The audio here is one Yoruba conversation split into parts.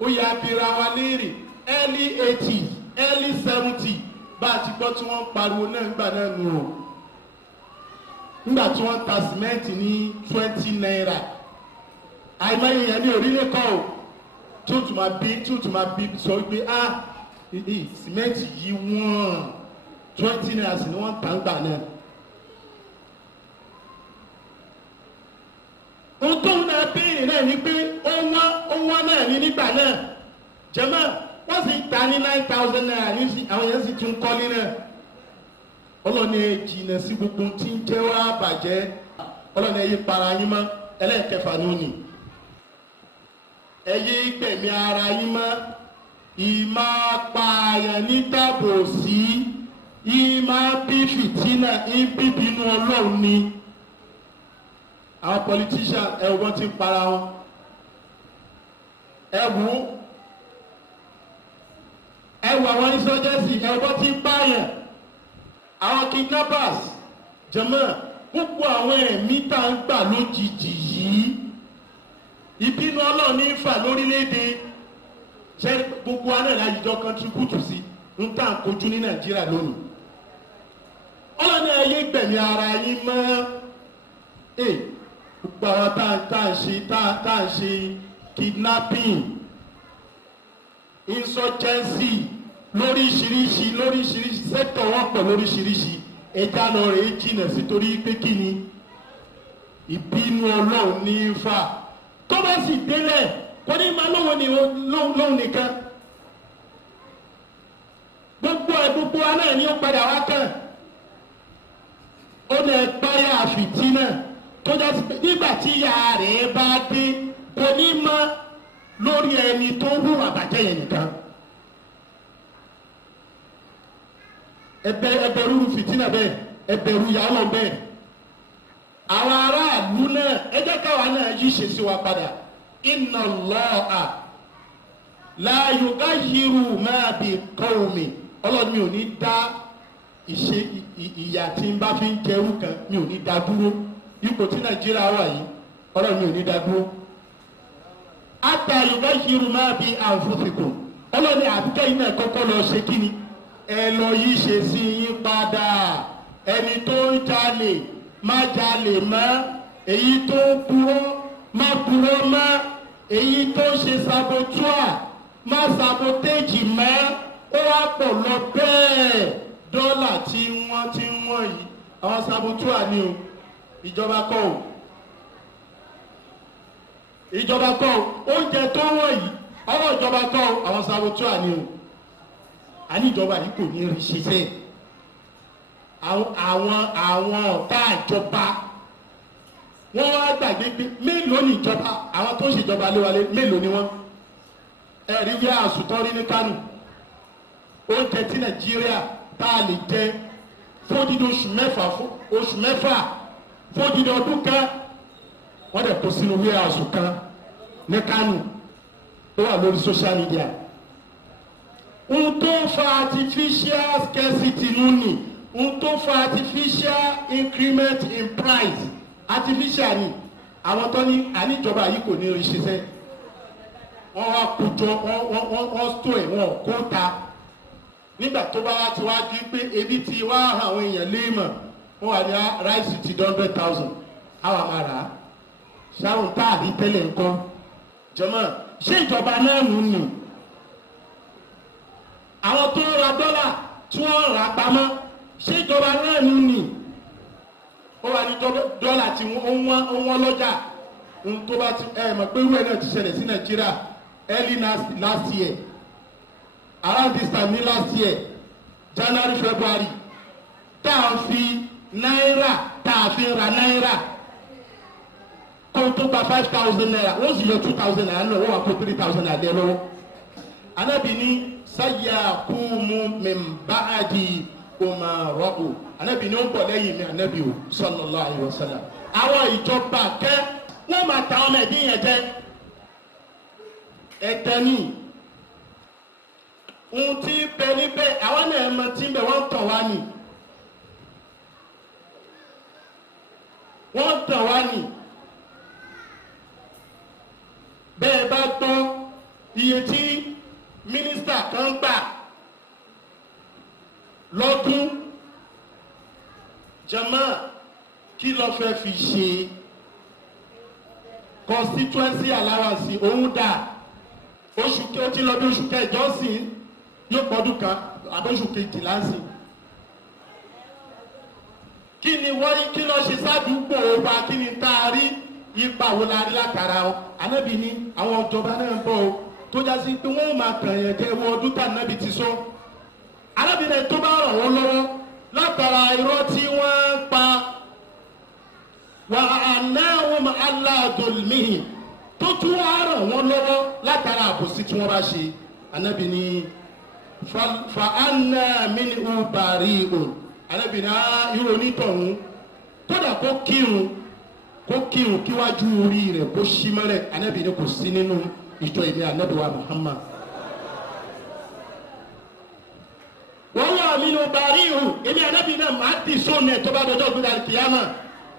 ó yà bíra wa léèrè early 80s early 70s bá a ti gbọ́ tí wọ́n ń pariwo náà nígbà náà nù o nígbà tí wọ́n ta sìmẹ́ǹtì ní 20 naira àìmọye yẹn ní orílẹ̀ kọ́ o tí ó tún máa bí sọ wípé sìmẹ́ǹtì yìí wọ́n 20 naira sì ni wọ́n tà ń gbà náà. ohun tó ń náà béèrè náà ni pé ó wọ́n náà ní nígbà náà jẹ́mọ́ wọ́n sì ta ní 9,000 naira ní àwọn yẹn sì tún kọ́lé náà. ọlọ́ni jìnnà sí gbogbo tí ń jẹ́ wá bàjẹ́ ọlọ́ni ẹ̀yí para yín mọ́ ẹlẹ́ẹ̀kẹfà ní òní ẹ̀yí gbẹ̀mí ara yín mọ́ ìmá pààyàn ní tàbòsí ìmá bí fìtínà ìbíbínú ọlọ́run ni àwọn politician ẹ̀wọ̀n ti para wọn ẹ̀wù àwọn insurgency ẹ̀wọ̀n ti pààyàn àwọn kidnappers jẹ́mọ́ gbogbo àwọn ẹ̀mí tá ń gbà lójijì yìí ìbínú ọlọ́run ní fà lórílẹ̀‐èdè ṣe gbogbo anáà láyìjọ contribute sí ń tà ń kojú ní nàìjíríà lónìí ọlọ́run ẹ̀yẹ gbẹ̀mí ara yín mọ́ gbogbo àwọn tá ń ṣe kidnapping insurgency lóríṣiríṣi sẹ́tọ̀ wọn pọ̀ lóríṣiríṣi ẹja lọ rèé jìnà sí torí pé kí ni ìbínú ọlọ́run ní í fà tó bá sì délẹ̀ kò ní máa lóhun nìkan gbogbo aná ni ó padà wá kàn ó lè gbáyà fìtínà tó já sí pé nígbà tí ìyá rẹ̀ bá dé kò ní mọ́ lórí ẹni tó hùwà bàjẹ́ yẹn nìkan. ẹbẹ̀rù fìtínà bẹ́ẹ̀ ẹbẹ̀rù yàrá bẹ́ẹ̀ àwọn aráàlú náà ẹ jẹ́ káwa náà yí ṣe sí wa padà inna Allaha la yughayyiru ma bi qawmin ọlọ́run mi ò ní dá ìṣe ìyà tí n bá fi ń jẹrú kan mi ò ní dá dúró ipò tí nàìjíríà wà yìí ọlọ́run mi ò ní dá dúró hatta yughayyiru ma bi anfusikum ọlọ́run àbíkẹ́ yìí náà kọ́kọ́ lọ ṣe kí ni ẹ lọ yí ṣe sí yín padà ẹni tó ń jalè má jalè mọ́ èyí tó ń purọ́ má purọ́ mọ́ èyí tó ń ṣe sabotua má sabotéjì mọ́ ó wá pọ̀ lọ bẹ́ẹ̀ dọ́là tí wọ́n yìí àwọn sabotua ni o ìjọba kọ́ o oúnjẹ tó wọ́n yìí ọwọ́ ìjọba kọ́ o àwọn sabotua ni o àní ìjọba yìí kò ní rí ṣiṣẹ́ àwọn ọ̀tá ìjọba wọ́n wá gbàgbé pé mélòó ní ìjọba àwọn tó ń ṣèjọba léwalé mélòó ni wọ́n ẹ̀rí yẹ àsùtọ́rí ní Kánò oúnjẹ tí Nàìjíríà tá a lè jẹ fódìdí oṣù mẹ́fà fódìdí ọdún kan wọ́n dẹ̀ kó sínú wíwá àsùn kan ní Kánò tó wà lórí social media. Ohun tó ń fa artificial scarcity nù ní ohun tó ń fa artificial increment in price artificial ni àwọn tó ní àníjọba yìí kò ní rí ṣiṣẹ́ wọ́n wá kójọ wọ́n stó ẹ̀ wọ́n kó ta nígbà tó bá wá ti wá di pé ebi ti wá àwọn èèyàn léèmọ̀ wọ́n wà ní ráìsì ti 100,000 àwọn àmàrà ṣáwọn táàrí tẹ́lẹ̀ nǹkan jọmọ́ ṣé ìjọba náà nù nù àwọn tó ń ra dọ́là tí wọ́n rà pamọ́ ṣé ìjọba náà nù nì ó wà ní dọ́là tí wọ́n lọ́jà tó bá ti mọ̀ pé irú ẹ̀ náà ti ṣẹlẹ̀ sí Nàìjíríà early last year around this time last year January February tá a fi náírà tá a fi ra náírà kó tó gba 5,000 naira wọ́n sì yọ 2,000 naira náà wọ́n wà kó 3,000 naira lọ́wọ́ Ànábì ní sayakumu min ba'di umara'u Ànábì ní ó ń bọ̀ lẹ́yìn mi Ànábì o sallallahu alaihi wasallam àwọn ìjọba kẹ́ wọ́n máa ta ọmọ ẹ̀dín yẹn jẹ́ ẹ̀tẹ́ ní ohun tí bẹ níbẹ̀ àwọn náà mọ tí bẹ wọ́n tàn wá ní wọ́n tàn wá ní bẹ́ẹ̀ bá gbọ́ iye tí mínísítà kan gbà lọ́dún jàmáà kí ló fẹ́ fi ṣe constituency allowance òun dà oṣù kí ó ti lọ bí oṣù kẹjọ sí yóò pọ̀dún kan àbóṣù kejìlá sí kí ni wọ́n kí ló ṣe sádùúgbò wa kí ni tá a rí ipa wo la rí látara ọ anábì ní àwọn ìjọba náà ń bọ̀ o tó já sí pé wọ́n máa kàn yẹn jẹ́ wọ ọdún tá anábì ti sọ anábì náà tó bá ràn wọ́n lọ́wọ́ látara irọ́ tí wọ́n ń pa wà anáhùn aládùnmíhìn tó tún wá ràn wọ́n lọ́wọ́ látara àbòsí tí wọ́n bá ṣe anábì ní fa anna minhu bari'un anábì ní irú onítọ̀hún kódà kó kírun kíwájú orí rẹ̀ kó ṣí mọ́lẹ̀ anábì ní kò sí nínú ìjọ ìní anábì wa Muhammad. wọ́n wà minhu bari'un èmi anábì náà máa dì sóònù tó bá dọjọ́ gbé dàlùkìyàmà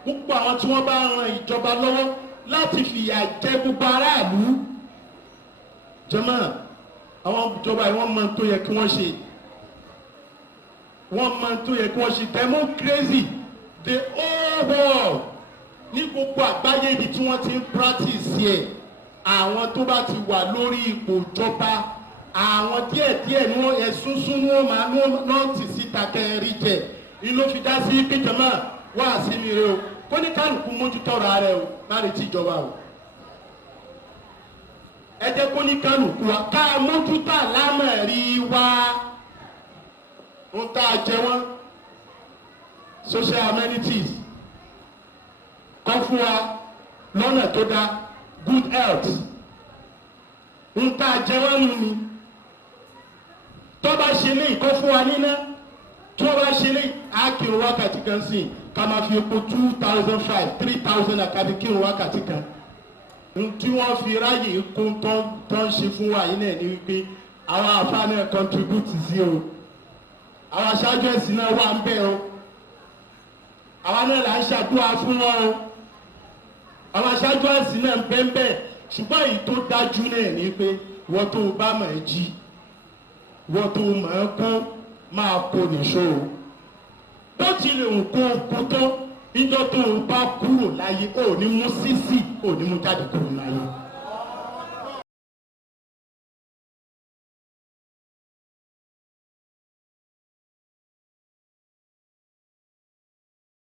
gbogbo àwọn tí wọ́n bá ran ìjọba lọ́wọ́ láti fìyà jẹ gbogbo aráàlú jàmáà àwọn ìjọba yìí wọ́n mọ tó yẹ kí wọ́n ṣe democracy the whole world ní gbogbo àgbáyé ibi tí wọ́n ti ń practice yẹ àwọn tó bá ti wà lórí ipò ìjọba àwọn díẹ̀díẹ̀ ni wọ́n ẹ̀sùn sún ní wọ́n máa náà tì síta kẹrin jẹ ni ló fi dá sí pé jàmáà wá sí mi rẹ o kó ní kálukú mójútó ọ̀rọ̀ rẹ o má retí ìjọba o ẹ jẹ́ kó ní kálukú wa ká mójútó àlámọ̀rí wa ń tá a jẹ wọ́n social amenities kọ́ fún wa lọ́nà tó dá good health ń tá a jẹ wọ́n nù ni tó bá ṣe lé ìkọ́ fún wa níná tó bá ṣe lé àkìrò wákàtí kan sí ká máa fi epo 2,500 3,000 àkàbí kírun wákàtí kan tí wọ́n fi ráyè kó tó ń ṣe fún wa yìí náà ni wípé àwọn àfáà náà contribute sí o àwọn aṣáájú ẹ̀sìn náà wà ń bẹ̀ o àwọn náà là ń ṣàdúrà fún wọn o àwọn aṣáájú ẹ̀sìn náà ń bẹ́ ń bẹ̀ ṣùgbọ́n èyí tó dájú náà ni pé wọ́n tó bá mọ̀ ẹ́ jí wọ́n tó mọ̀ ẹ́ kó máa kó nìṣó o bó tilẹ̀ nǹkan kó tó níjọ́ tó bá kúrò láyé ò ní mú sísì ò ní mú jáde kúrò láyé.